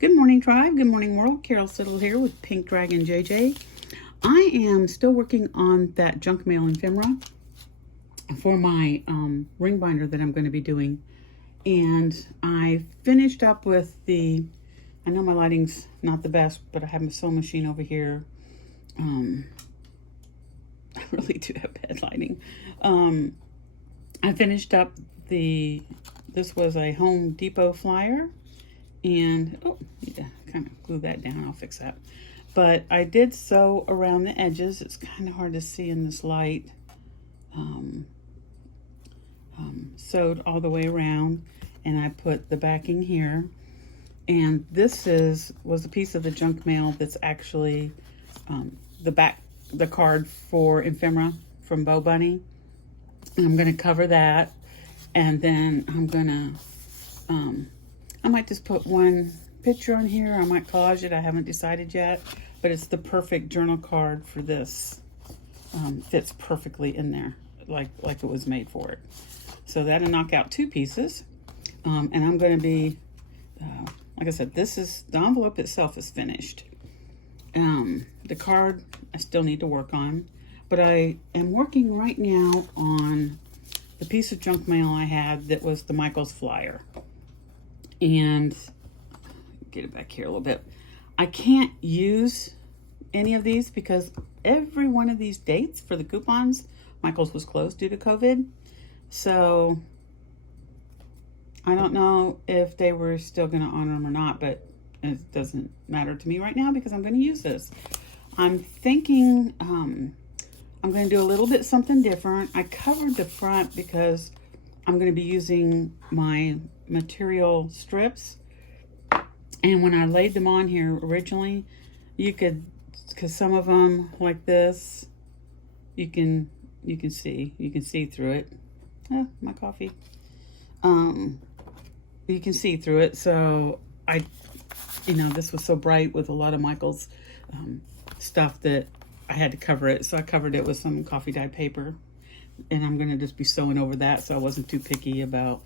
Good morning, tribe. Good morning, world. Carol Siddle here with Pink Dragon JJ. I am still working on that junk mail ephemera for my ring binder that I'm going to be doing. And I finished up with I know my lighting's not the best, but I have my sewing machine over here. I really do have bad lighting. I finished up this was a Home Depot flyer. And, need to kind of glue that down. I'll fix that. But I did sew around the edges. It's kind of hard to see in this light. Sewed all the way around, and I put the backing here. And this was a piece of the junk mail that's actually the card for ephemera from Bo Bunny. And I'm going to cover that, and then I'm going to I might just put one picture on here. I might collage it. I haven't decided yet, but it's the perfect journal card for this. Fits perfectly in there, like it was made for it. So that'll knock out two pieces. And I'm going to be, like I said, the envelope itself is finished. The card I still need to work on, but I am working right now on the piece of junk mail I had that was the Michael's flyer. And get it back here a little bit. I can't use any of these because every one of these dates for the coupons, Michael's was closed due to COVID. So I don't know if they were still going to honor them or not, but it doesn't matter to me right now because I'm going to use this. I'm thinking I'm going to do a little bit something different. I covered the front because I'm going to be using my material strips, and when I laid them on here originally, because some of them like this, you can see through it. My coffee. You can see through it. So this was so bright with a lot of Michael's stuff that I had to cover it. So I covered it with some coffee dye paper, and I'm going to just be sewing over that, so I wasn't too picky about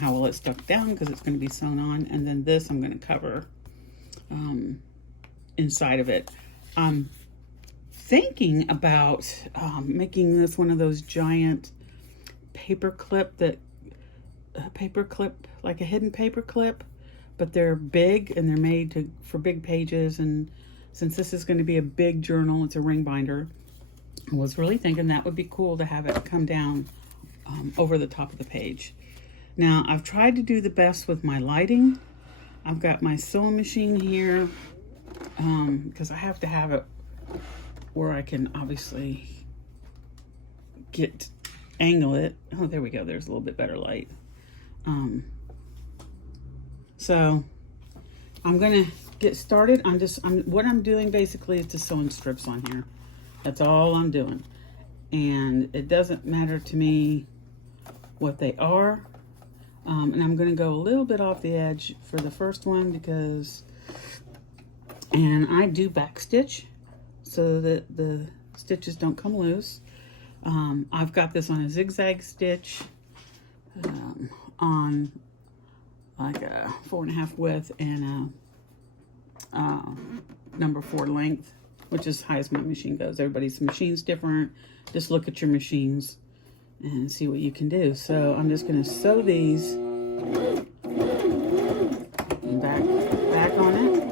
how well it's stuck down because it's going to be sewn on. And then this I'm going to cover inside of it. I'm thinking about making this one of those giant paper clip, like a hidden paper clip, but they're big and they're made for big pages. And since this is going to be a big journal, it's a ring binder, I was really thinking that would be cool to have it come down over the top of the page. Now, I've tried to do the best with my lighting. I've got my sewing machine here because I have to have it where I can obviously angle it. Oh, there we go. There's a little bit better light. So I'm going to get started. What I'm doing basically is just sewing strips on here. That's all I'm doing. And it doesn't matter to me what they are. And I'm going to go a little bit off the edge for the first one and I do back stitch so that the stitches don't come loose. I've got this on a zigzag stitch on like a 4.5 width and a number 4 length, which is as high as my machine goes. Everybody's machine's different. Just look at your machines and see what you can do. So I'm just going to sew these back on it,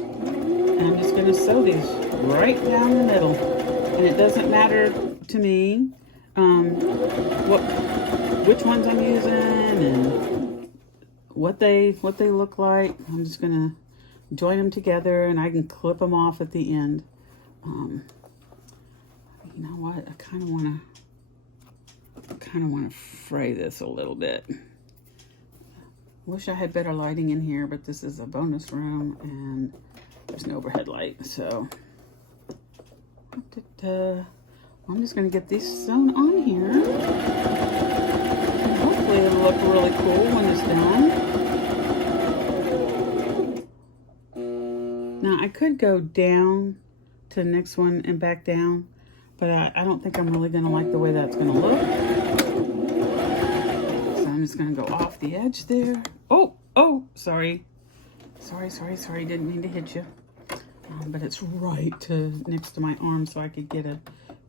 and I'm just going to sew these right down the middle. And it doesn't matter to me which ones I'm using and what they look like. I'm just going to join them together, and I can clip them off at the end. You know what? I kind of want to fray this a little bit. Wish I had better lighting in here, but this is a bonus room and there's no overhead light. So I'm just going to get these sewn on here. And hopefully it'll look really cool when it's done. Now I could go down to the next one and back down, but I don't think I'm really going to like the way that's going to look. So I'm just going to go off the edge there. Oh, sorry. Sorry, didn't mean to hit you. But it's right next to my arm so I could get a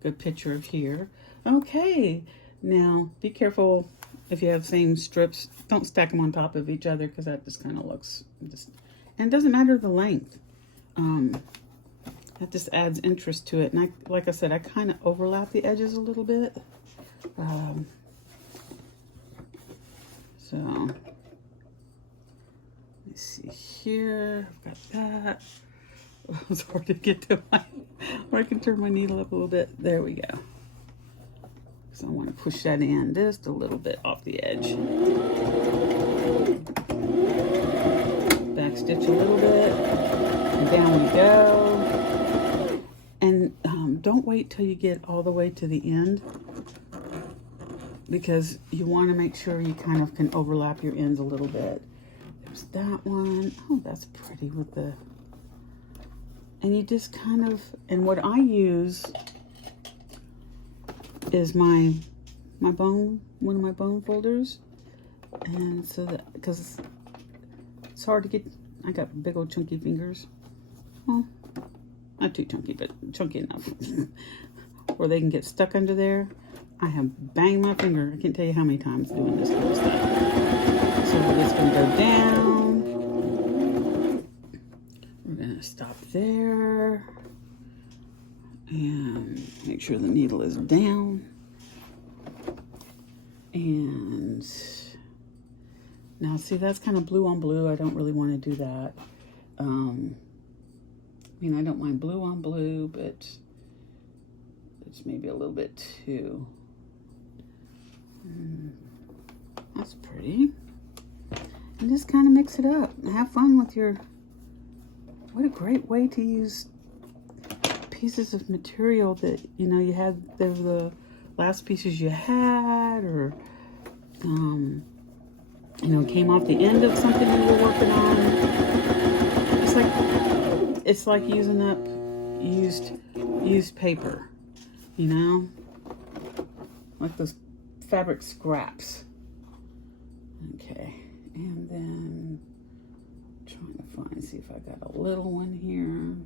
good picture of here. Okay, now be careful if you have same strips. Don't stack them on top of each other because that just kind of looks, and it doesn't matter the length. That just adds interest to it. And like I said, I kind of overlap the edges a little bit. So let's see here. I've got that. It's hard to get to where I can turn my needle up a little bit. There we go. So I want to push that in just a little bit off the edge. Back stitch a little bit, and down we go. And don't wait till you get all the way to the end, because you want to make sure you kind of can overlap your ends a little bit. There's that one. Oh, that's pretty with the... And you just kind of, and what I use is one of my bone folders. And so that, because it's hard to get, I got big old chunky fingers. Well, not too chunky, but chunky enough where they can get stuck under there. I have banged my finger, I can't tell you how many times doing this kind of stuff. So we're just gonna go down. We're gonna stop there and make sure the needle is down. And now see, that's kind of blue on blue. I don't really want to do that. I mean, I don't mind blue on blue, but it's maybe a little bit too. That's pretty. And just kind of mix it up and have fun with your... What a great way to use pieces of material that, you know, you had, they were the last pieces you had, or, you know, came off the end of something you were working on. It's like using up used paper, you know, like those fabric scraps. Okay, and then trying to find, see if I got a little one here.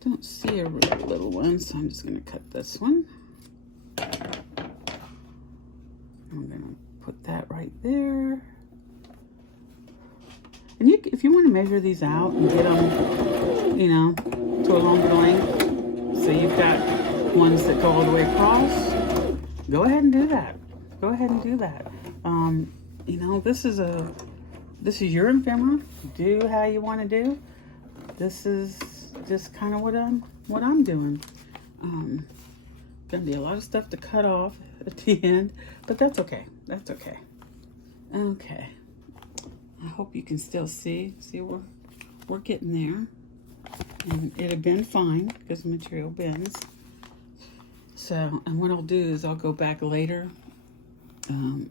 Don't see a really little one, so I'm just going to cut this one. I'm going to put that right there. And if you want to measure these out and get them, you know, to a longer length, so you've got ones that go all the way across, go ahead and do that. Go ahead and do that. You know, this is your ephemera. Do how you want to do. This is just kind of what I'm doing. Gonna be a lot of stuff to cut off at the end, but that's okay. That's okay. Okay. I hope you can still see. See, we're getting there. And it'll bend fine because the material bends. So, and what I'll do is I'll go back later, and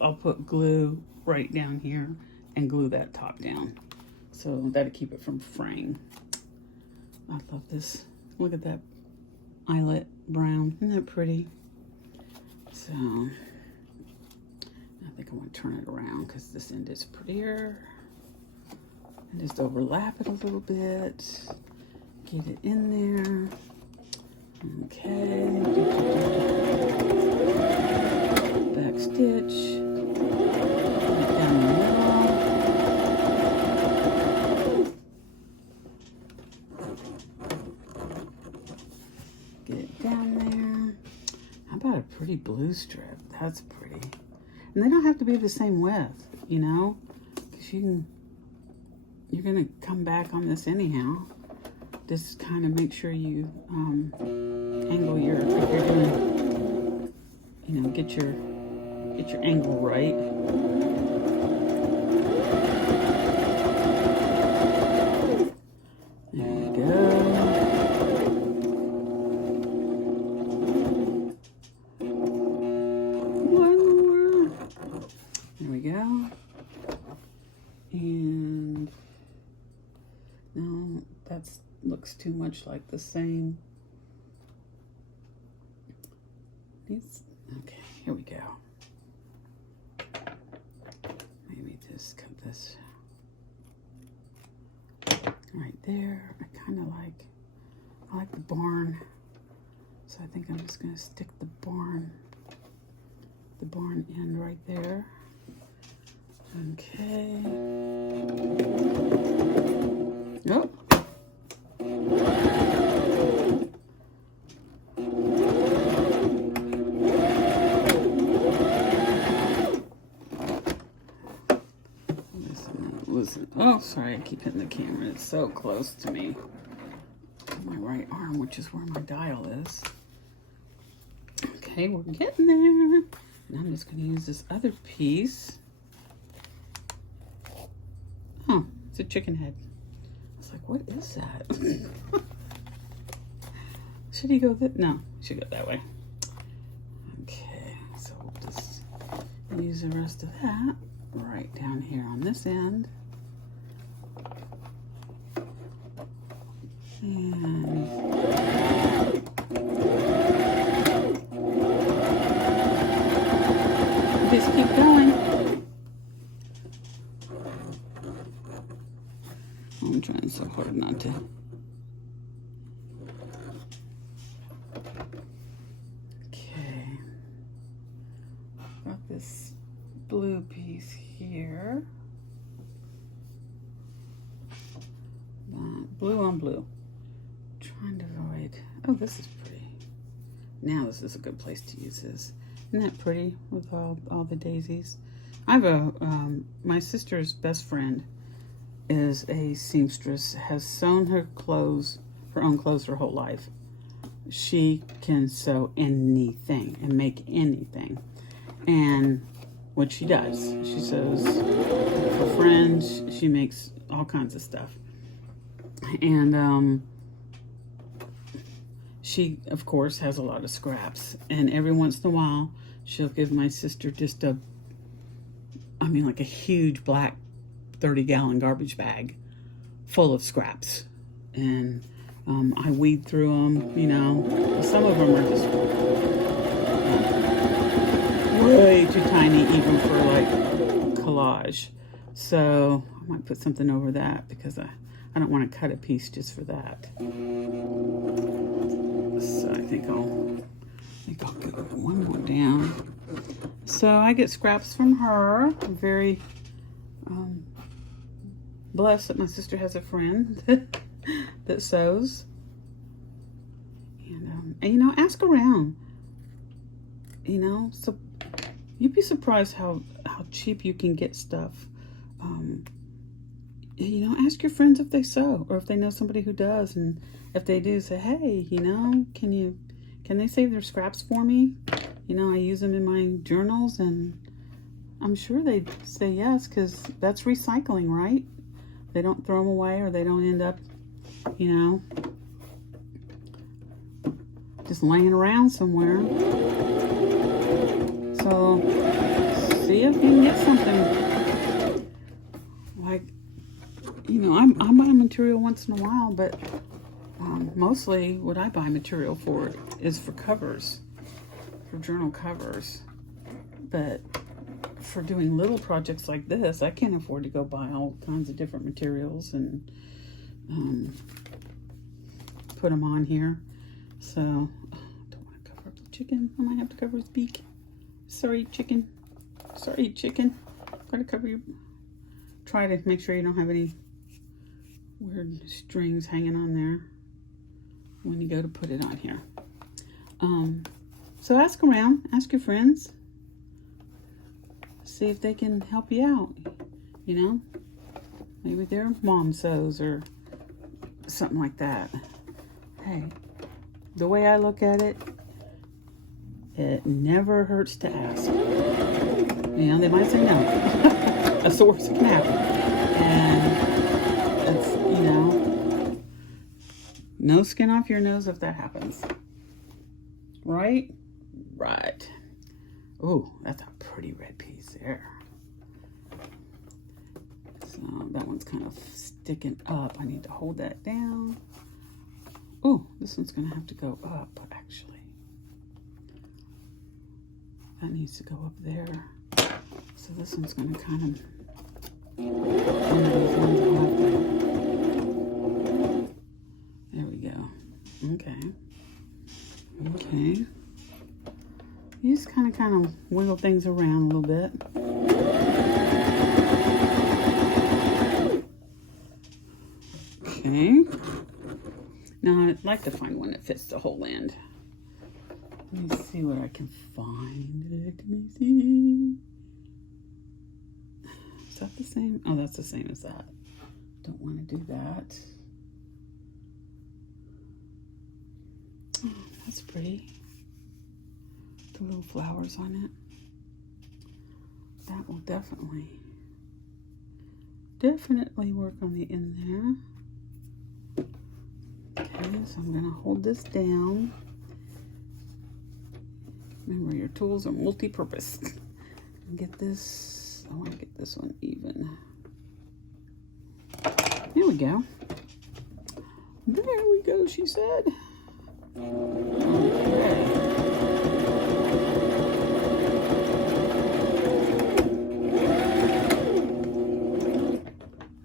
I'll put glue right down here and glue that top down. So that'll keep it from fraying. I love this. Look at that eyelet brown. Isn't that pretty? So I think I want to turn it around because this end is prettier. And just overlap it a little bit. Get it in there. Okay. Back stitch. Down the middle. Get it down there. How about a pretty blue strip? That's pretty. And they don't have to be the same width, you know, because you're gonna come back on this anyhow. Just kind of make sure you angle if you're doing, you know, get your angle right. There we go. One more. There we go. And no, that's looks too much like the same. Okay, here we go. this right there. I like the barn. So I think I'm just gonna stick the barn end right there. Okay. Nope. Listen. Oh, sorry, I keep hitting the camera. It's so close to me. My right arm, which is where my dial is. Okay, we're getting there. And I'm just going to use this other piece. Oh, it's a chicken head. I was like, what is that? Should he go that? No, he should go that way. Okay, so we'll just use the rest of that right down here on this end. And just keep going. I'm trying so hard not to. Okay. Got this blue piece here. Blue on blue. Trying to avoid. Oh, this is pretty. Now this is a good place to use this. Isn't that pretty with all the daisies? I have a my sister's best friend is a seamstress, has sewn her own clothes her whole life. She can sew anything and make anything. And what she does, she sews for friends, she makes all kinds of stuff. And she, of course, has a lot of scraps. And every once in a while, she'll give my sister just like a huge black 30-gallon garbage bag full of scraps. And I weed through them, you know. Some of them are just way too tiny even for like collage. So I might put something over that because I don't want to cut a piece just for that. So I think I'll go one more down. So I get scraps from her. I'm very blessed that my sister has a friend that sews. And you know, ask around. You know, so you'd be surprised how cheap you can get stuff. You know, ask your friends if they sew or if they know somebody who does, and if they do, say, hey, you know, can they save their scraps for me? You know, I use them in my journals, and I'm sure they'd say yes, because that's recycling, right? They don't throw them away, or they don't end up, you know, just laying around somewhere. So see if you can get something. Like, you know, I buy material once in a while, but mostly what I buy material for is for covers, for journal covers. But for doing little projects like this, I can't afford to go buy all kinds of different materials and put them on here. So, don't want to cover up the chicken. I might have to cover his beak. Sorry, chicken. Sorry, chicken. Gotta cover your... Try to make sure you don't have any weird strings hanging on there when you go to put it on here. So ask around. Ask your friends. See if they can help you out. You know? Maybe their mom sews or something like that. Hey, the way I look at it, it never hurts to ask. You know, they might say no. That's the worst that can happen. And that's, you know, no skin off your nose if that happens. Right? Right. Oh, that's a pretty red piece there. So that one's kind of sticking up. I need to hold that down. Oh, this one's going to have to go up, actually. That needs to go up there. So this one's going to kind of One of these ones I'll have to... There we go. Okay. Okay. You just kind of wiggle things around a little bit. Okay. Now I'd like to find one that fits the whole end. Let me see what I can find. Let me see. Is that the same? Oh, that's the same as that. Don't want to do that. Oh, that's pretty. The little flowers on it. That will definitely work on the end there. Okay, so I'm going to hold this down. Remember, your tools are multi-purpose. Get this, I want to get this one even. There we go. There we go, she said. Okay.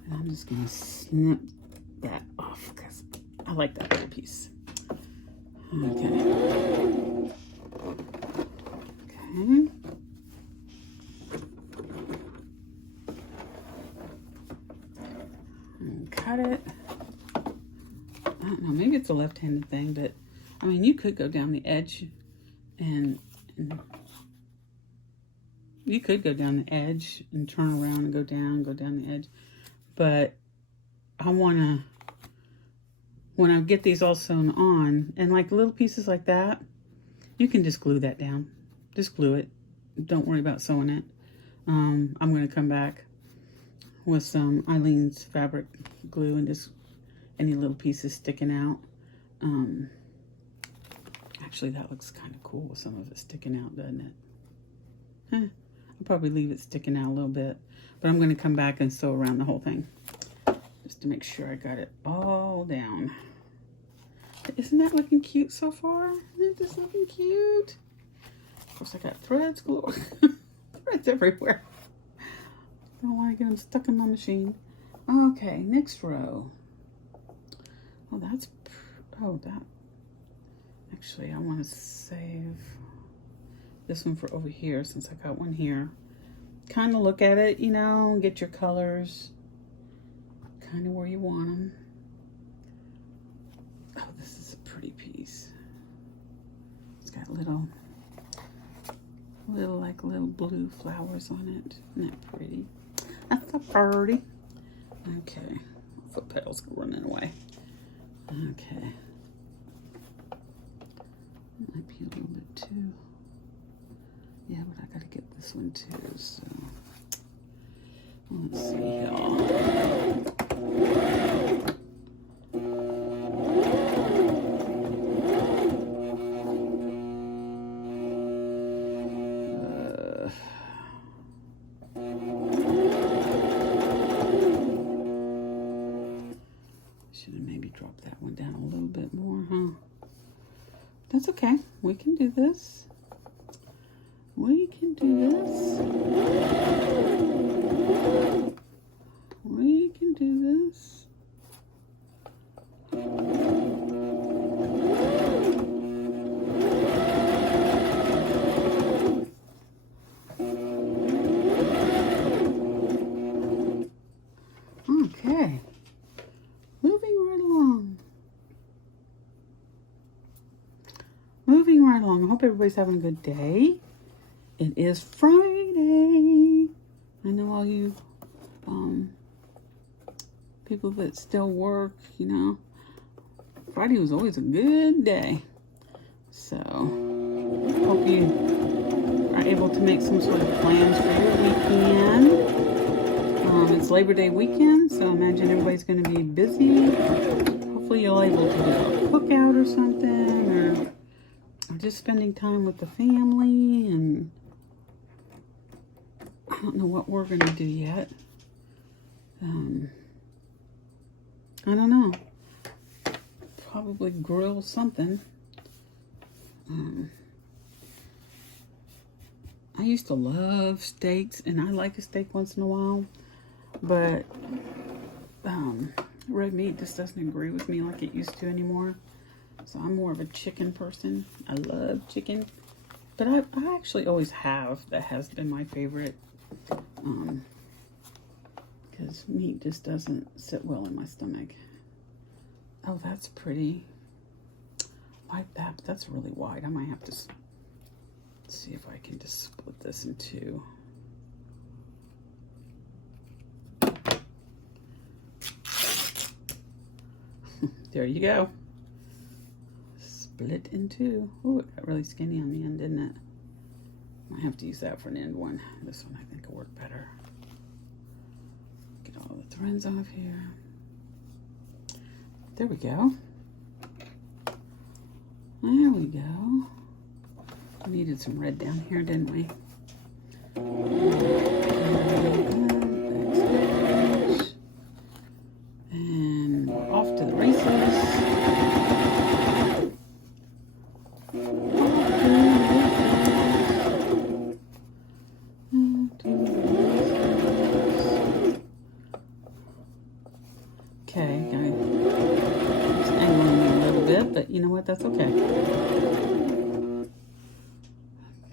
And I'm just going to snip that off because I like that little piece. Okay. Okay. And cut it. I don't know, maybe it's a left-handed thing, but I mean, you could go down the edge and you could go down the edge and turn around and go down the edge. But I want to, when I get these all sewn on, and like little pieces like that, you can just glue that down. Just glue it. Don't worry about sewing it. I'm going to come back with some Eileen's fabric glue and just any little pieces sticking out. Actually, that looks kind of cool with some of it sticking out, doesn't it? I'll probably leave it sticking out a little bit, but I'm going to come back and sew around the whole thing just to make sure I got it all down. Isn't that looking cute so far? Isn't it just looking cute? Of course, I got threads galore. Threads everywhere. Don't want to get them stuck in my machine. Okay, next row. Oh, that's... Oh, that... Actually, I want to save this one for over here since I got one here. Kind of look at it, you know, get your colors kind of where you want them. Oh, this is a pretty piece. It's got little blue flowers on it. Isn't that pretty? That's so pretty. Okay, foot pedals running away. Okay. Might be a little bit too. Yeah, but I gotta get this one too, so let's see y'all. Should have maybe dropped that one down a little bit more, huh? That's okay. We can do this. We can do this. We can do this. Okay. Moving right along. Moving right along. I hope everybody's having a good day. It is Friday. I know all you people that still work, you know. Friday was always a good day. So, hope you are able to make some sort of plans for your weekend. It's Labor Day weekend, so I imagine everybody's going to be busy. Hopefully you're able to do a cookout or something, or just spending time with the family, and I don't know what we're going to do yet. I don't know. Probably grill something. I used to love steaks, and I like a steak once in a while. but red meat just doesn't agree with me like it used to anymore. So I'm more of a chicken person. I love chicken, but I actually always have. That has been my favorite, because meat just doesn't sit well in my stomach. Oh, that's pretty. Like that, but that's really wide. I might have to see if I can just split this in two. There you go. Split in two. Oh, it got really skinny on the end, didn't it? Might have to use that for an end one. This one I think will work better. Get all the threads off here. There we go. There we go. We needed some red down here, didn't we? And off to the races. Okay, just angling a little bit, but you know what? That's okay.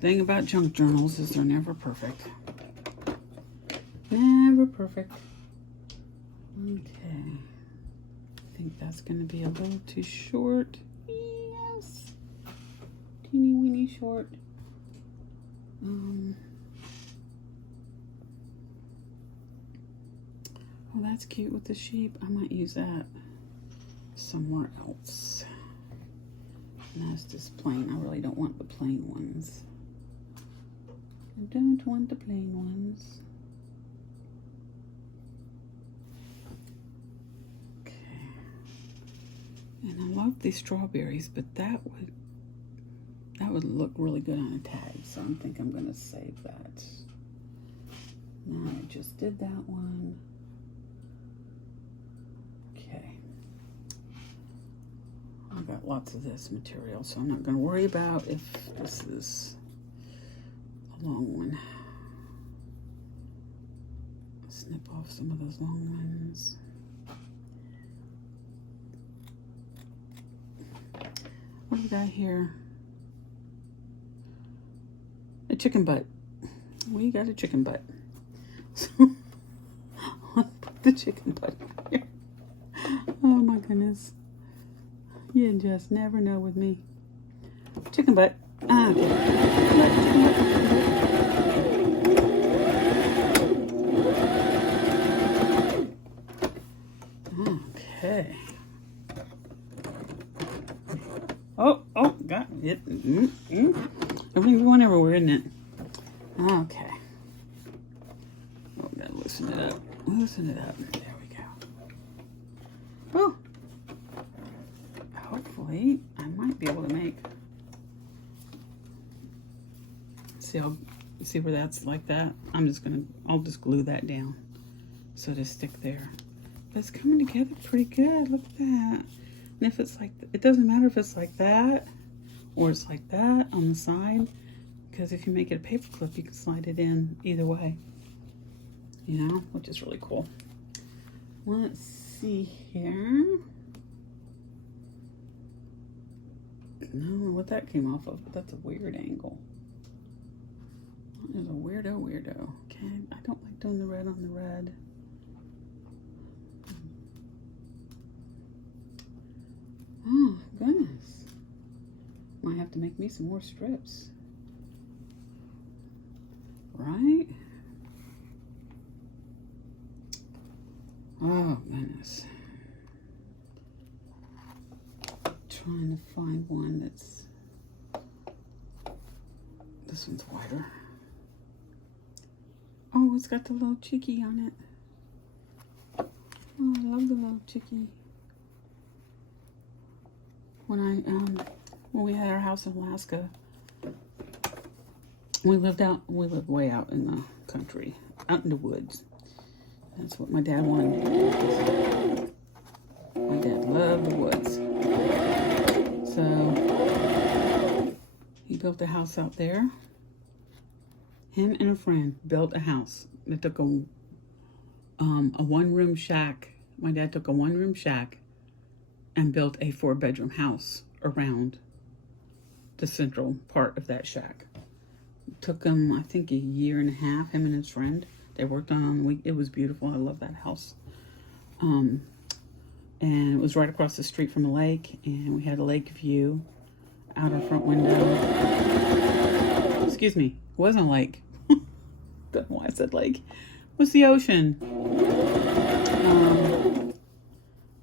Thing about junk journals is they're never perfect. Never perfect. Okay. I think that's going to be a little too short. Yes. Teeny weeny short. Oh, that's cute with the sheep. I might use that somewhere else. And that's just plain. I really don't want the plain ones. I don't want the plain ones. Okay. And I love these strawberries, but that would look really good on a tag. So I think I'm gonna save that. Now I just did that one. Okay. I've got lots of this material, so I'm not gonna worry about if this is long one. Snip off some of those long ones. What do we got here? A chicken butt. We got a chicken butt. So I'll put the chicken butt here. Oh my goodness. You just never know with me. Chicken butt. Okay. Oh, got it. Everything's going everywhere, isn't it? Okay. Oh, gotta loosen it up. Loosen it up. There we go. Oh. Hopefully, I might be able to make. See where that's like that? I'll just glue that down so to stick there. But it's coming together pretty good. Look at that. And if it's like, it doesn't matter if it's like that or it's like that on the side, because if you make it a paper clip, you can slide it in either way, you know, which is really cool. Let's see here. I don't know what that came off of, but that's a weird angle. There's a weirdo. Okay, I don't like doing the red on the red. Oh, goodness. Might have to make me some more strips. Right? Oh, goodness. Trying to find one that's... This one's wider. Oh, it's got the little chickie on it. Oh, I love the little chickie. When we had our house in Alaska, we lived way out in the country, out in the woods. That's what my dad wanted. My dad loved the woods. So he built a house out there. Him and a friend built a house. It took them a one-room shack. My dad took a one-room shack and built a 4-bedroom house around the central part of that shack. It took him, I think, a year and a half, him and his friend. They worked on it the week. It was beautiful. I love that house. And it was right across the street from a lake, and we had a lake view out our front window. Excuse me, it wasn't a lake. Don't know why I said lake. It was the ocean.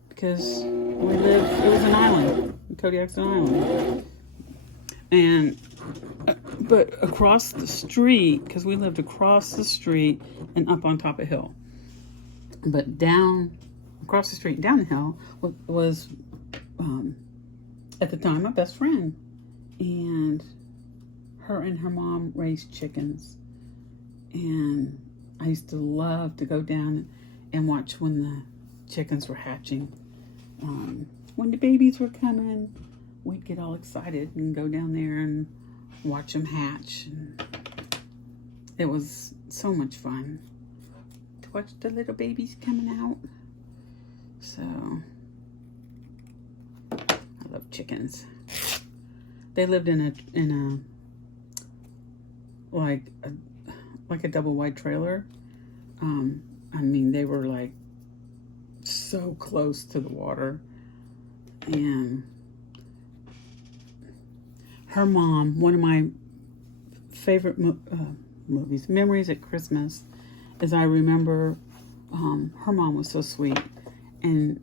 Because we lived, it was an island. Kodiak's an island. And, but across the street, because we lived across the street and up on top of a hill. But down, across the street, down the hill, was at the time my best friend. And her mom raised chickens. And I used to love to go down and watch when the chickens were hatching. When the babies were coming, we'd get all excited and go down there and watch them hatch. And it was so much fun to watch the little babies coming out. So, I love chickens. They lived in a like a double wide trailer. I mean, they were like so close to the water. And her mom, one of my favorite memories at Christmas, is I remember her mom was so sweet, and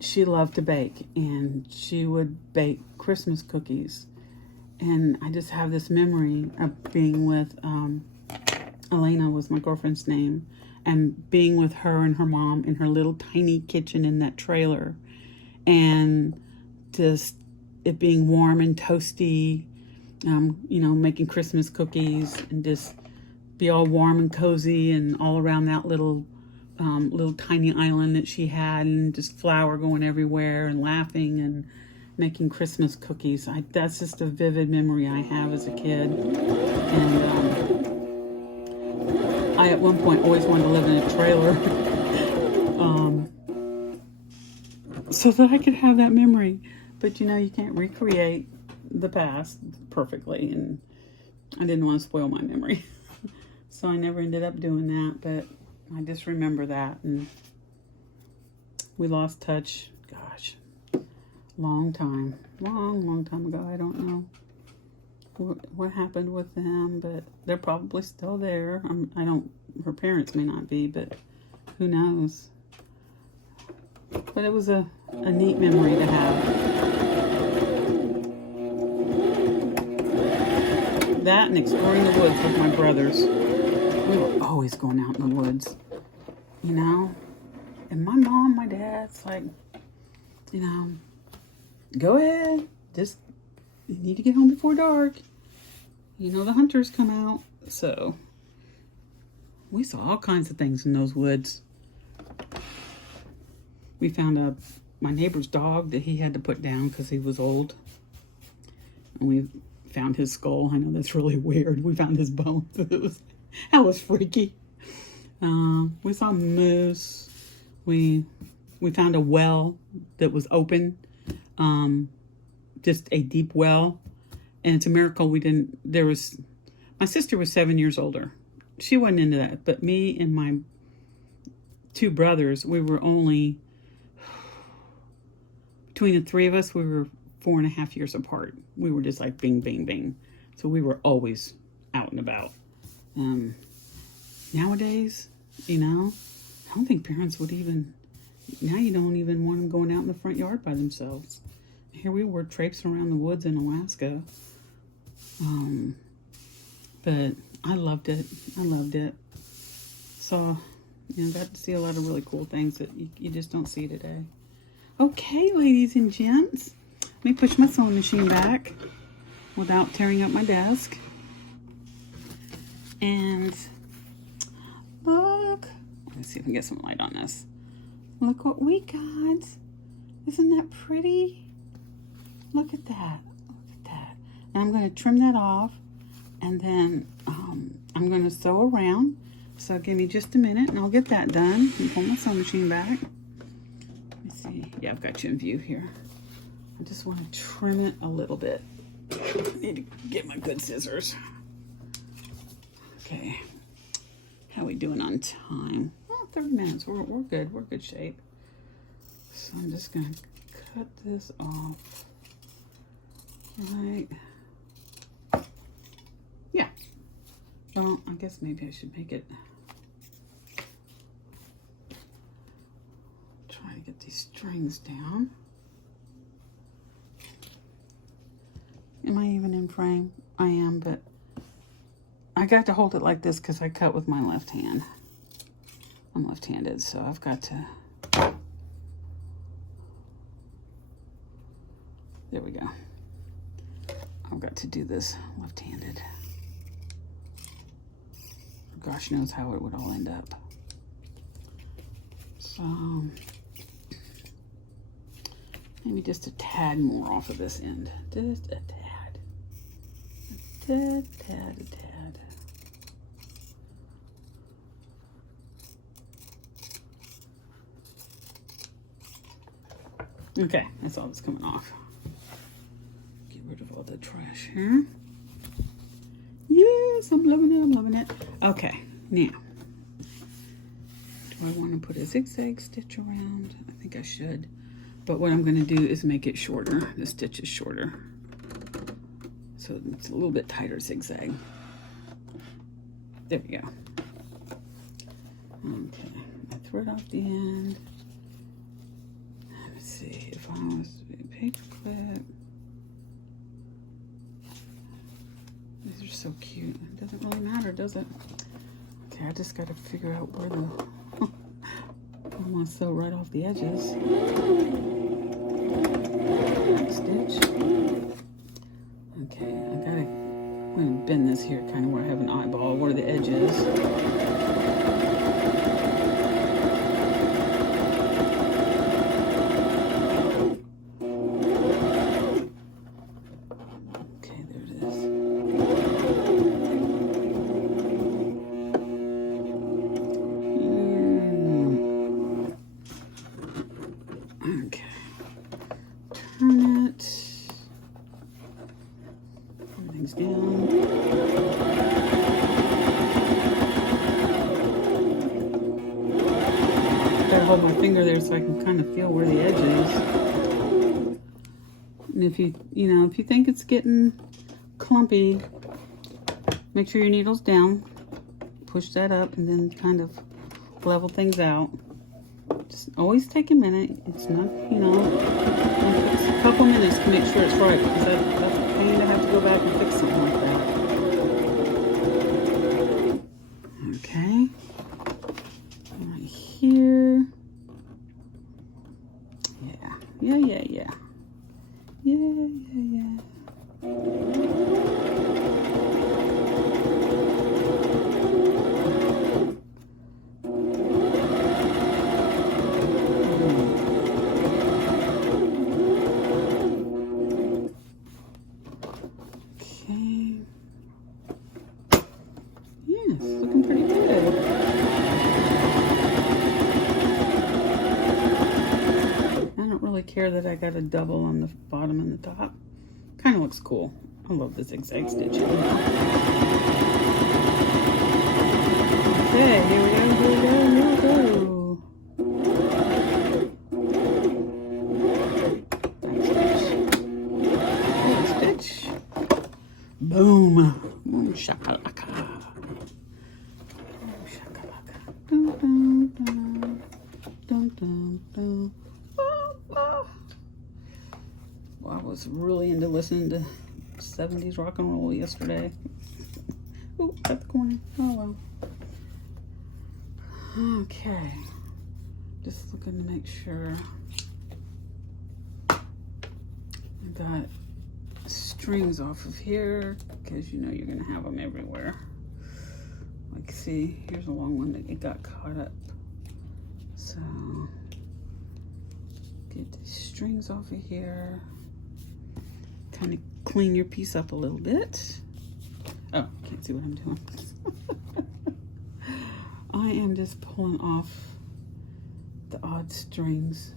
she loved to bake, and she would bake Christmas cookies. And I just have this memory of being with Elena was my girlfriend's name, and being with her and her mom in her little tiny kitchen in that trailer, and just it being warm and toasty, you know, making Christmas cookies, and just be all warm and cozy and all around that little tiny island that she had, and just flour going everywhere, and laughing and making Christmas cookies. That's just a vivid memory I have as a kid. And I at one point always wanted to live in a trailer so that I could have that memory. But you know, you can't recreate the past perfectly, and I didn't want to spoil my memory. So I never ended up doing that, but I just remember that. And we lost touch, gosh, long time ago. I don't know what happened with them, but they're probably still there. Her parents may not be, but who knows. But it was a neat memory to have. That and exploring the woods with my brothers. We were always going out in the woods, you know. And my mom, my dad's like, you know, go ahead. Just, you need to get home before dark. You know, the hunters come out. So, we saw all kinds of things in those woods. We found my neighbor's dog that he had to put down because he was old. And we found his skull. I know that's really weird. We found his bones. That was freaky. We saw moose. We found a well that was open. Just a deep well. And it's a miracle my sister was 7 years older. She wasn't into that. But me and my 2 brothers, we were only, between the 3 of us, we were 4.5 years apart. We were just like bing, bing, bing. So we were always out and about. Nowadays, you know, I don't think parents would even, now you don't even want them going out in the front yard by themselves. Here we were traipsing around the woods in Alaska. But I loved it. So, you know, got to see a lot of really cool things that you just don't see today. Okay, ladies and gents. Let me push my sewing machine back without tearing up my desk. And look. Let's see if I can get some light on this. Look what we got. Isn't that pretty? Look at that. And I'm going to trim that off. And then I'm going to sew around. So give me just a minute and I'll get that done and pull my sewing machine back. Let me see. Yeah, I've got you in view here. I just want to trim it a little bit. I need to get my good scissors. Okay. How we doing on time? Oh, 30 minutes. We're good. We're good shape. So I'm just going to cut this off. Right. Yeah. Well, I guess maybe I should make it. Try to get these strings down. Am I even in frame? I am, but I got to hold it like this because I cut with my left hand. I'm left-handed, so I've got to. There we go. I've got to do this left-handed. Gosh knows how it would all end up. So maybe just a tad more off of this end. Just a tad. A tad. Okay, that's all that's coming off. Get rid of all the trash here. Yes, I'm loving it. Okay, now, do I want to put a zigzag stitch around? I think I should. But what I'm going to do is make it shorter. The stitch is shorter. So it's a little bit tighter zigzag. There we go. Okay, I thread off the end. Let's see, if I was to do a paper clip. These are so cute. It doesn't really matter, does it? Okay, I just got to figure out where the... I want to sew right off the edges. Stitch. Okay, I'm going to bend this here kind of where I have an eyeball, where the edge is. Okay, there it is. Okay. Turn it. Everything's down. Gotta hold my finger there so I can kind of feel where the edge is. And if if you think it's getting clumpy, make sure your needle's down. Push that up and then kind of level things out. Just always take a minute. It's not, it's a couple minutes to make sure it's right, because that's a pain to have to go back and fix something like that. Okay. Right here. Yeah. Looking pretty good. I don't really care that I got a double on the bottom and the top. Kind of looks cool. I love the zigzag stitching. Okay, here we go. Stitch. Boom. Shakalaka. Well, I was really into listening to 70s rock and roll yesterday. Oh, cut the corner. Oh well. Okay. Just looking to make sure I got strings off of here, because you're going to have them everywhere. Like, see, here's a long one that it got caught up. So, get the strings off of here. Kind of clean your piece up a little bit. Oh, can't see what I'm doing. I'm just pulling off the odd strings,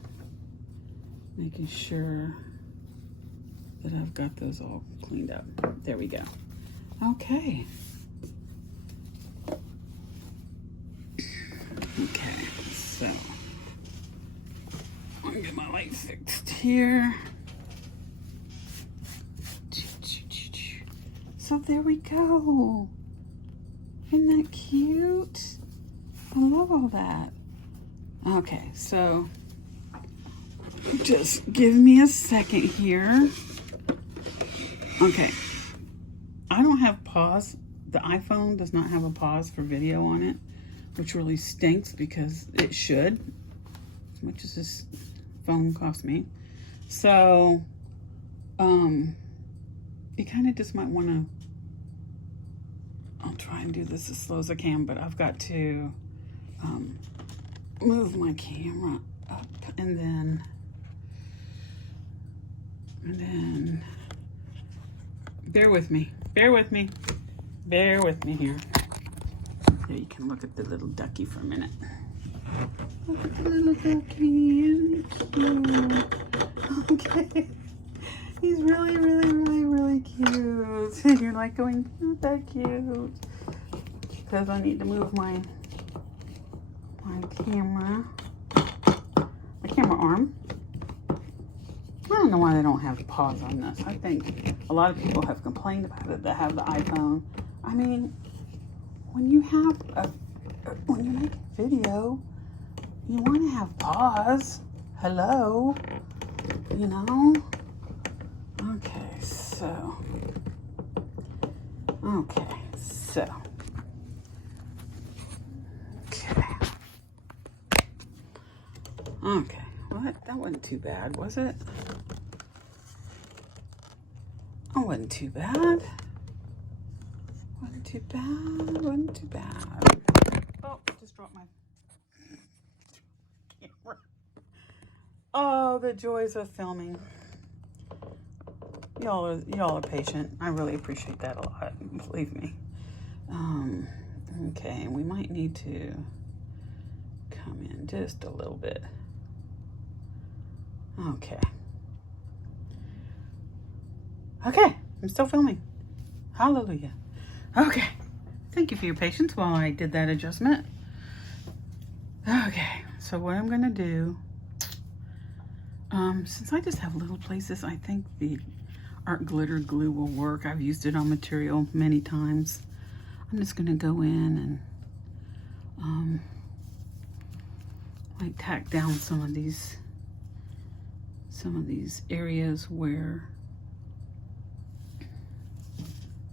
making sure that I've got those all cleaned up. There we go. Okay. Okay, so I'm gonna get my light fixed here. So there we go. Isn't that cute? I love all that. Okay, so just give me a second here. Okay, I don't have pause. The iPhone does not have a pause for video on it, which really stinks because it should, as much as this phone cost me. So, you kind of just might want to, I'll try and do this as slow as I can, but I've got to move my camera up and then bear with me here. There, you can look at the little ducky for a minute. Look at the little ducky, isn't he cute? Okay, he's really cute. You're like going, not that cute, because I need to move my camera arm. I don't know why they don't have the pause on this. I think a lot of people have complained about it that have the iPhone. I mean, when you make a video, you want to have pause. Hello, you know? Okay, so. Okay. Okay, well, that wasn't too bad, was it? Oh, wasn't too bad. Wasn't too bad. Oh, just dropped my camera. Oh, the joys of filming. Y'all are patient. I really appreciate that a lot, believe me. Okay, we might need to come in just a little bit. Okay, I'm still filming. Hallelujah. Okay, thank you for your patience while I did that adjustment. Okay, so what I'm gonna do, since I just have little places, I think the art glitter glue will work. I've used it on material many times. I'm just gonna go in and like tack down some of these areas where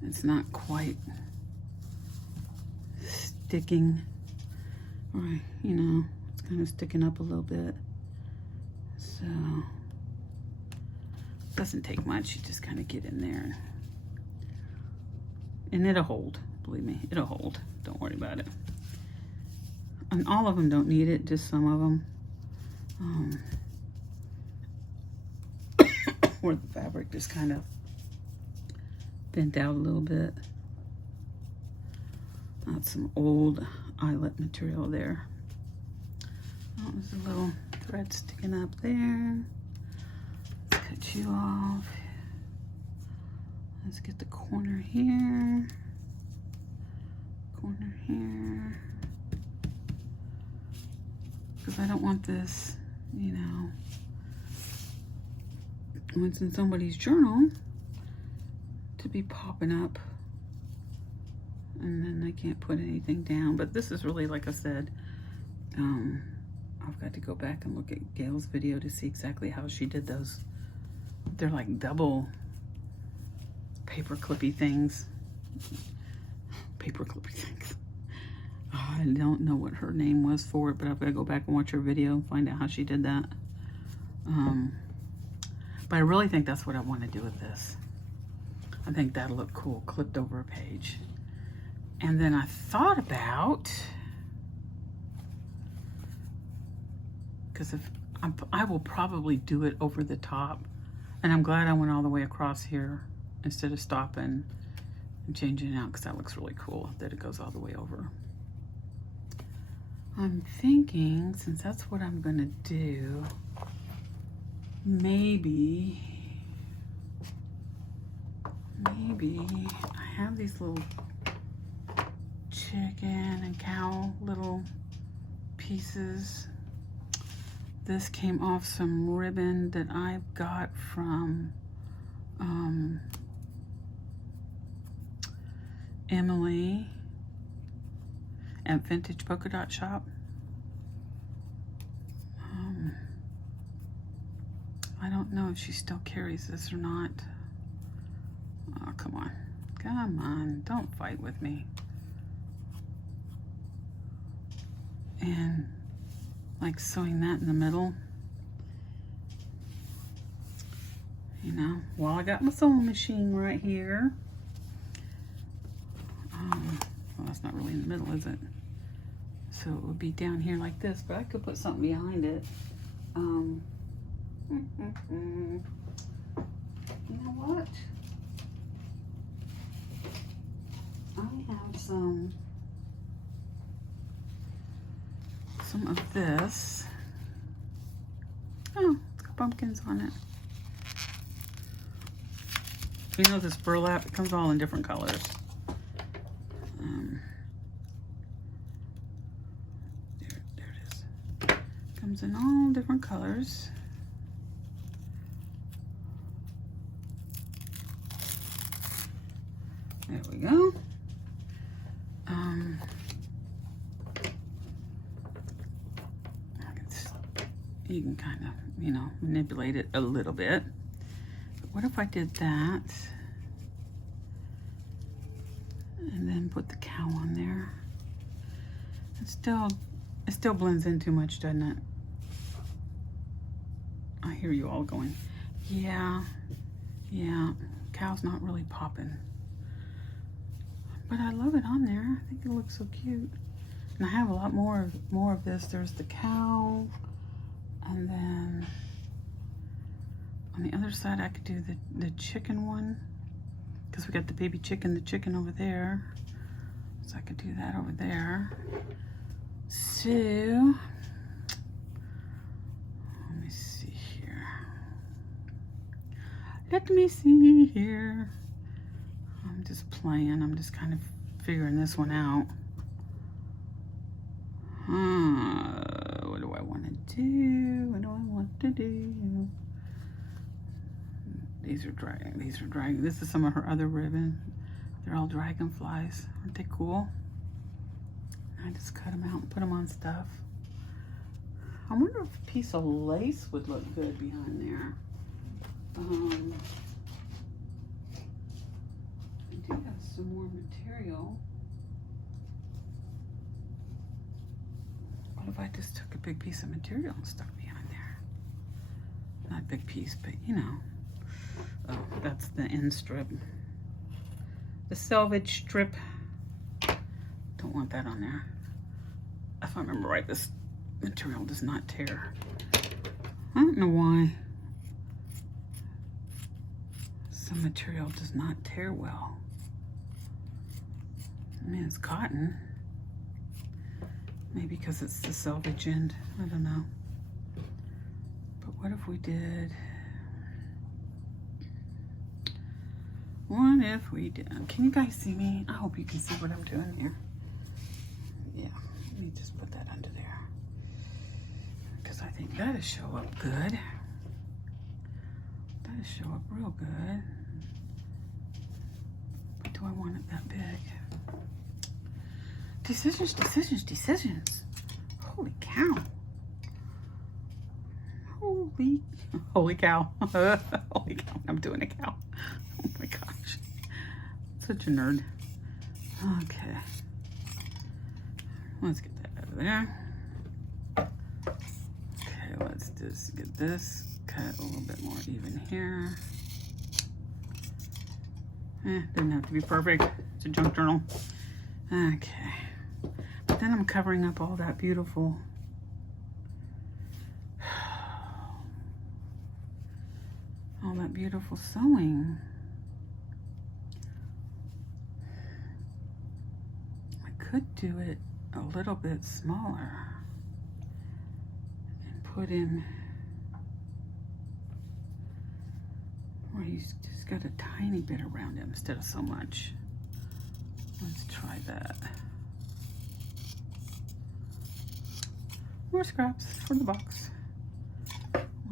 it's not quite sticking, or you know, it's kind of sticking up a little bit. So it doesn't take much. You just kind of get in there and it'll hold. Believe me, it'll hold. Don't worry about it. And all of them don't need it, just some of them. Where the fabric just kind of bent out a little bit. That's some old eyelet material there. Oh, there's a little thread sticking up there. Let's cut you off. Let's get the corner here. Corner here. Because I don't want this, you know, when it's in somebody's journal, to be popping up and then I can't put anything down. But this is really, like I said, I've got to go back and look at Gayle's video to see exactly how she did those. They're like double paper clippy things. I don't know what her name was for it, but I've got to go back and watch her video and find out how she did that. But I really think that's what I want to do with this. I think that'll look cool, clipped over a page. And then I thought about, because if I will probably do it over the top, and I'm glad I went all the way across here instead of stopping and changing it out, because that looks really cool that it goes all the way over. I'm thinking, since that's what I'm gonna do, maybe I have these little chicken and cow little pieces. This came off some ribbon that I got from Emily at Vintage Polka Dot Shop. I don't know if she still carries this or not. Oh, come on. Come on, don't fight with me. And like sewing that in the middle. You know, well, I got my sewing machine right here. Well, that's not really in the middle, is it? So it would be down here like this, but I could put something behind it. You know what? I have some of this. Oh, it's got pumpkins on it. You know this burlap, it comes all in different colors. There it is. Comes in all different colors. There we go. You can kind of, you know, manipulate it a little bit. But what if I did that? And then put the cow on there. It still blends in too much, doesn't it? I hear you all going, yeah, cow's not really popping. But I love it on there. I think it looks so cute. And I have a lot more of this. There's the cow. And then on the other side, I could do the chicken one, because we got the baby chicken, the chicken over there. So I could do that over there. So, let me see here. I'm just playing. I'm just kind of figuring this one out. What do I want to do? What do I want to do? These are dragon. This is some of her other ribbon. They're all dragonflies. Aren't they cool? I just cut them out and put them on stuff. I wonder if a piece of lace would look good behind there. I do have some more material. What if I just took a big piece of material and stuck behind there? Not a big piece, but you know. Oh, that's the end strip. The selvage strip. Don't want that on there. If I remember right, this material does not tear. I don't know why. Some material does not tear well. I mean, it's cotton. Maybe because it's the selvage end. I don't know. But what if we did... What if we did... Can you guys see me? I hope you can see what I'm doing here. Yeah, let me just put that under there. Because I think that'll show up good. That'll show up real good. But do I want it that big? Decisions. Holy cow. Holy cow. Holy cow. I'm doing a cow. Oh my gosh. Such a nerd. Okay. Let's get that out of there. Okay, let's just get this cut a little bit more even here. Didn't have to be perfect. It's a junk journal. Okay. But then I'm covering up all that beautiful sewing. I could do it a little bit smaller and put in where he's just got a tiny bit around him instead of so much. Let's try that. More scraps for the box.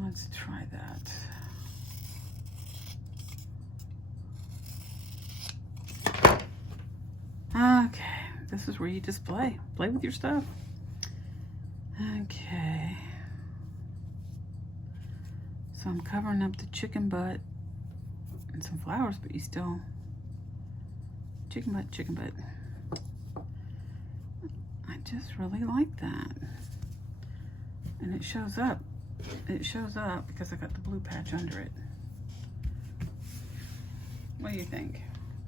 Let's try that. Okay, this is where you just play with your stuff. Okay. So I'm covering up the chicken butt and some flowers, but you still, chicken butt, chicken butt. I just really like that. And it shows up. It shows up because I got the blue patch under it. What do you think?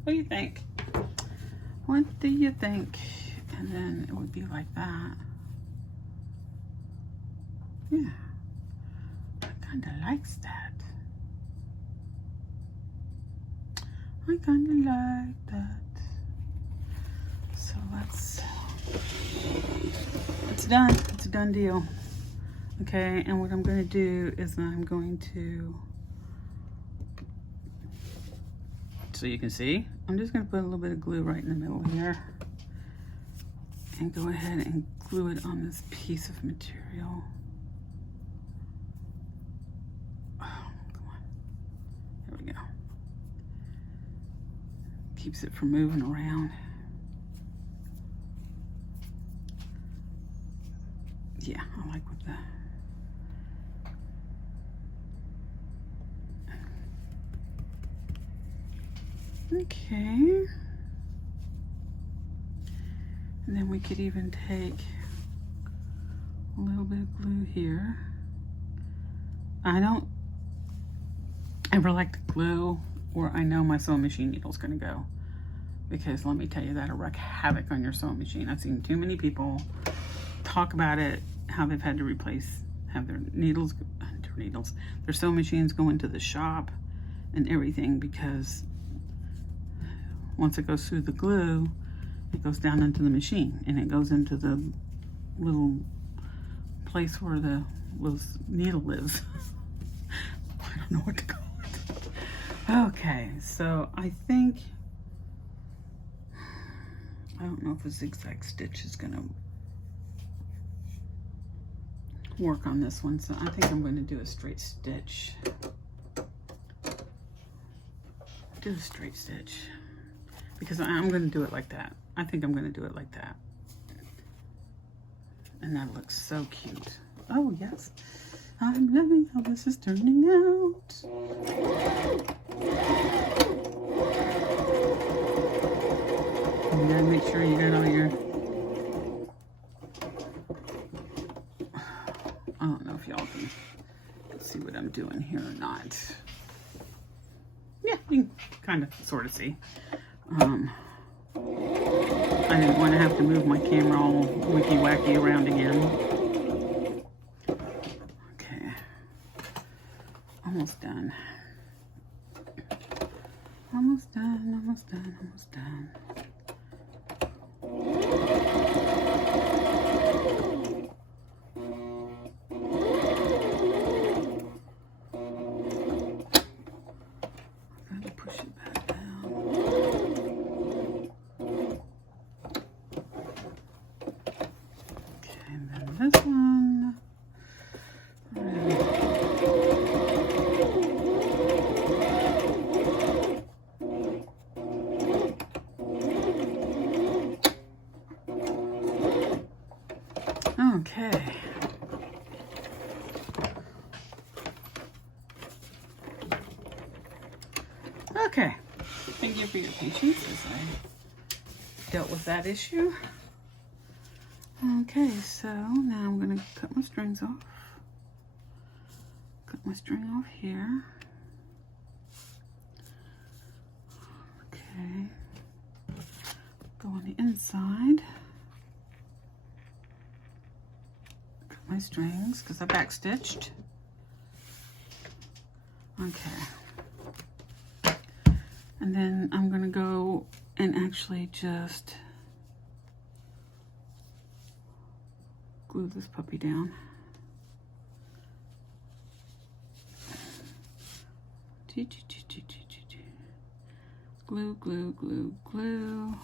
What do you think? What do you think? And then it would be like that. Yeah. I kind of likes that. I kind of like that. So it's done. It's a done deal. Okay, and what I'm going to do is I'm going to, so you can see, I'm just going to put a little bit of glue right in the middle here and go ahead and glue it on this piece of material. Oh, come on. There we go. Keeps it from moving around. Yeah, I like what that. Okay. And then we could even take a little bit of glue here. I don't ever like to glue where I know my sewing machine needle's gonna go, because let me tell you, that'll wreak havoc on your sewing machine. I've seen too many people talk about it, how they've had to have their their sewing machines go into the shop and everything, because once it goes through the glue, it goes down into the machine and it goes into the little place where the little needle lives. I don't know what to call it. Okay, so I think, I don't know if a zigzag stitch is gonna work on this one, so I think I'm going to do a straight stitch. Do a straight stitch, because I'm going to do it like that. I think I'm going to do it like that. And that looks so cute. Oh yes, I'm loving how this is turning out. You gotta make sure you got all your, I don't know if y'all can see what I'm doing here or not. Yeah, you can kind of sort of see. I didn't want to have to move my camera all wicky-wacky around again. Okay. Almost done. Almost done, almost done, almost done. This one. Okay. Okay. Thank you for your patience as I dealt with that issue. Okay, so now I'm going to cut my strings off. Cut my string off here. Okay. Go on the inside. Cut my strings because I backstitched. Okay. And then I'm going to go and actually just glue this puppy down. Glue, glue, glue, glue.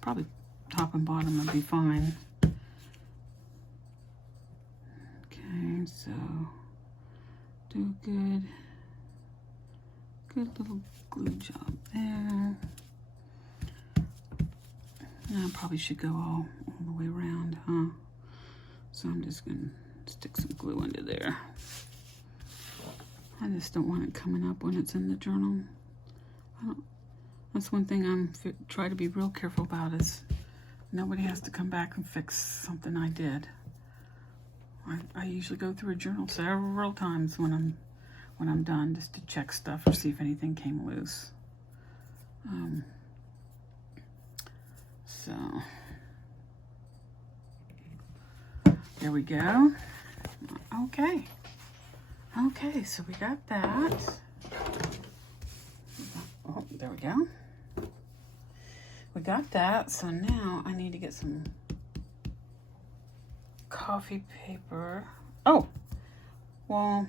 Probably top and bottom would be fine. Okay, so do good little glue job there. I probably should go all the way around, huh? So I'm just gonna stick some glue under there. I just don't want it coming up when it's in the journal. That's one thing I'm try to be real careful about, is nobody has to come back and fix something I did. I usually go through a journal several times when I'm done, just to check stuff or see if anything came loose. So there we go. Okay. Okay, so we got that. Oh, there we go. We got that. So now I need to get some coffee paper. Oh, well,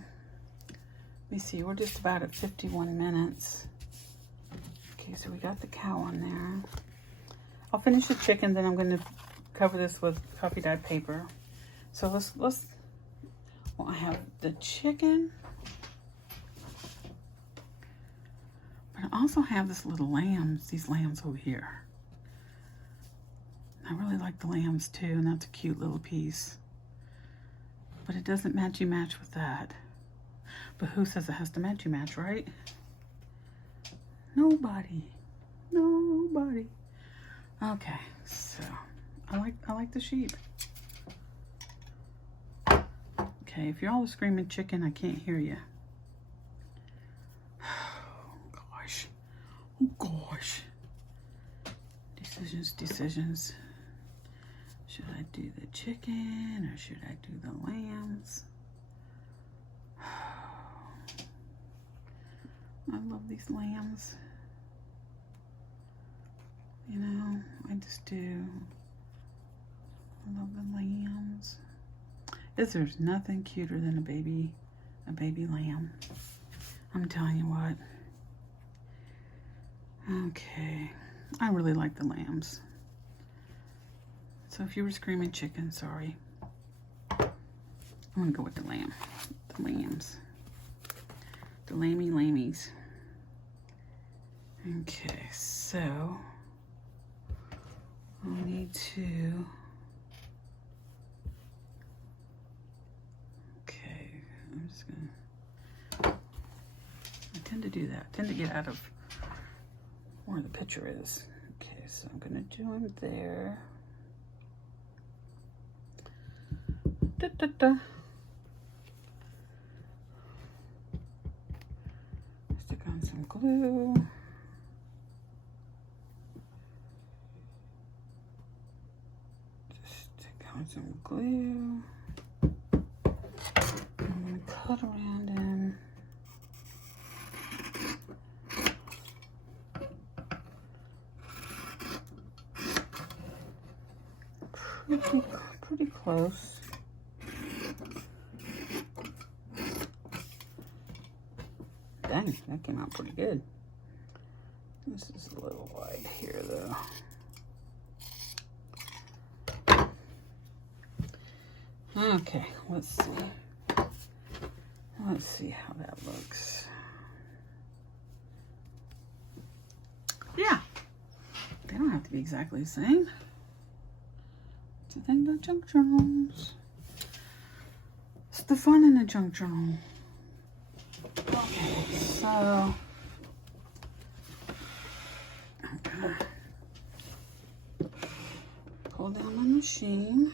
let me see. We're just about at 51 minutes. Okay, so we got the cow on there. I'll finish the chicken, then I'm going to cover this with coffee dyed paper. So let's well, I have the chicken, but I also have this little lambs, these lambs over here. I really like the lambs too, and that's a cute little piece. But it doesn't matchy match with that. But who says it has to matchy match, right? Nobody. Nobody. Okay, so I like the sheep. Okay, if you're all screaming chicken, I can't hear you. Oh gosh. Oh gosh. Decisions. Should I do the chicken or should I do the lambs? I love these lambs. You know, I just do. I love the lambs. There's nothing cuter than a baby lamb. I'm telling you what. Okay, I really like the lambs. So if you were screaming chicken, sorry. I'm gonna go with the lamb. The lambs. The lamies. Okay, so I need to. Okay, I'm just gonna. I tend to do that. I tend to get out of where the picture is. Okay, so I'm gonna do them there. Stick on some glue. Just stick on some glue. I'm gonna cut around him. Pretty close. Dang, that came out pretty good. This is a little wide here, though. Okay, let's see. Let's see how that looks. Yeah, they don't have to be exactly the same. It's the thing about junk journals. It's the fun in a junk journal. Okay, so I'm gonna pull down my machine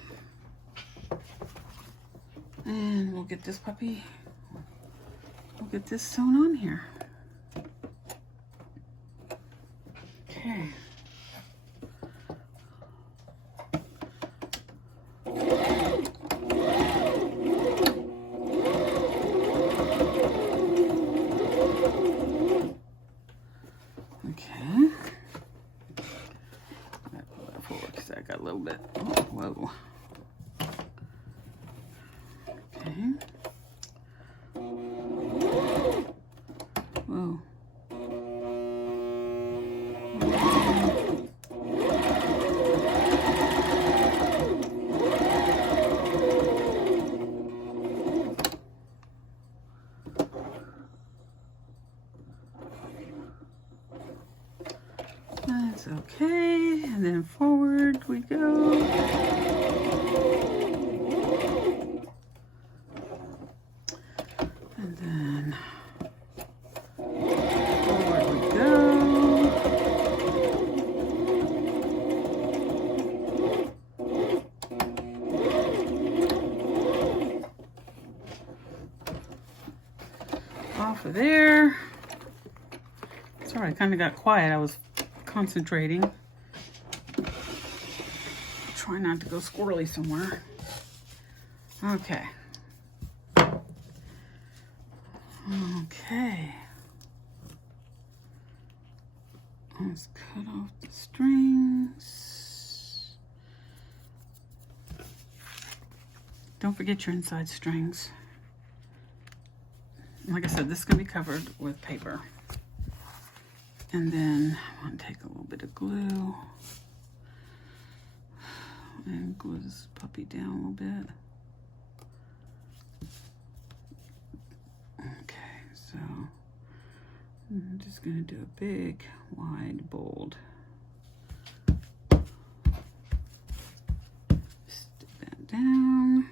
and we'll get this puppy, we'll get this sewn on here. Okay. forward because I got a little bit. Whoa. Okay. Whoa. That's okay, and then forward we go. And then forward we go. Off of there. Sorry, I kind of got quiet. I was concentrating. Try not to go squirrely somewhere. Okay. Okay. Let's cut off the strings. Don't forget your inside strings. Like I said, this is going to be covered with paper. And then I'm going to take a little bit of glue and glue this puppy down a little bit. Okay, so I'm just going to do a big, wide, bold. Stick that down.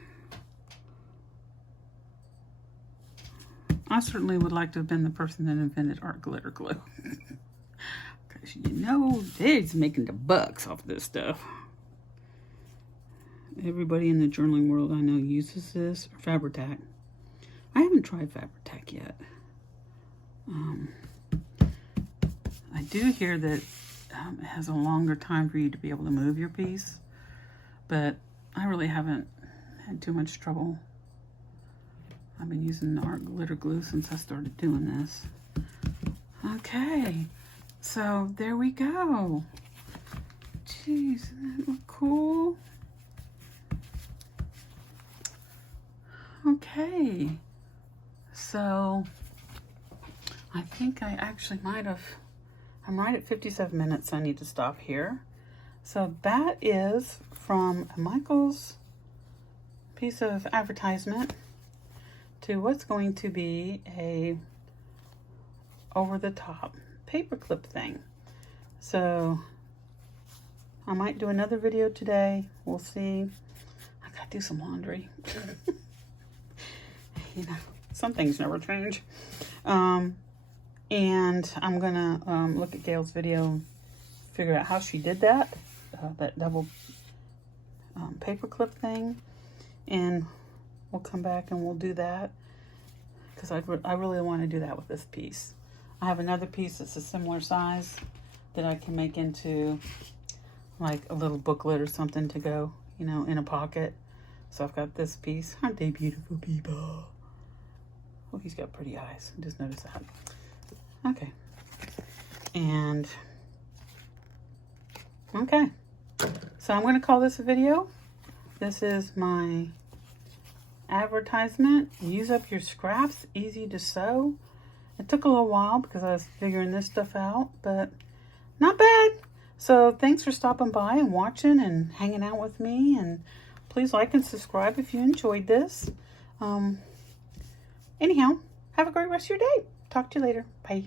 I certainly would like to have been the person that invented art glitter glue. Because you know, they's making the bucks off this stuff. Everybody in the journaling world I know uses this, or Fabri-Tac. I haven't tried Fabri-Tac yet. I do hear that it has a longer time for you to be able to move your piece, but I really haven't had too much trouble. I've been using the art glitter glue since I started doing this. Okay, so there we go. Jeez, doesn't that look cool? Okay, so I think I actually might have, I'm right at 57 minutes, so I need to stop here. So that is from Michael's piece of advertisement to what's going to be a over-the-top paperclip thing. So I might do another video today. We'll see. I gotta do some laundry. You know, some things never change. And I'm gonna look at Gayle's video, figure out how she did that, that double paperclip thing, and we'll come back and we'll do that, because I really want to do that with this piece. I have another piece that's a similar size that I can make into like a little booklet or something to go, you know, in a pocket. So I've got this piece. Aren't they beautiful people? Oh, he's got pretty eyes. I just noticed that. Okay. And, okay. So I'm going to call this a video. This is my advertisement. Use up your scraps, easy to sew. It took a little while because I was figuring this stuff out, but not bad. So thanks for stopping by and watching and hanging out with me, and please like and subscribe if you enjoyed this. Anyhow, have a great rest of your day. Talk to you later. Bye.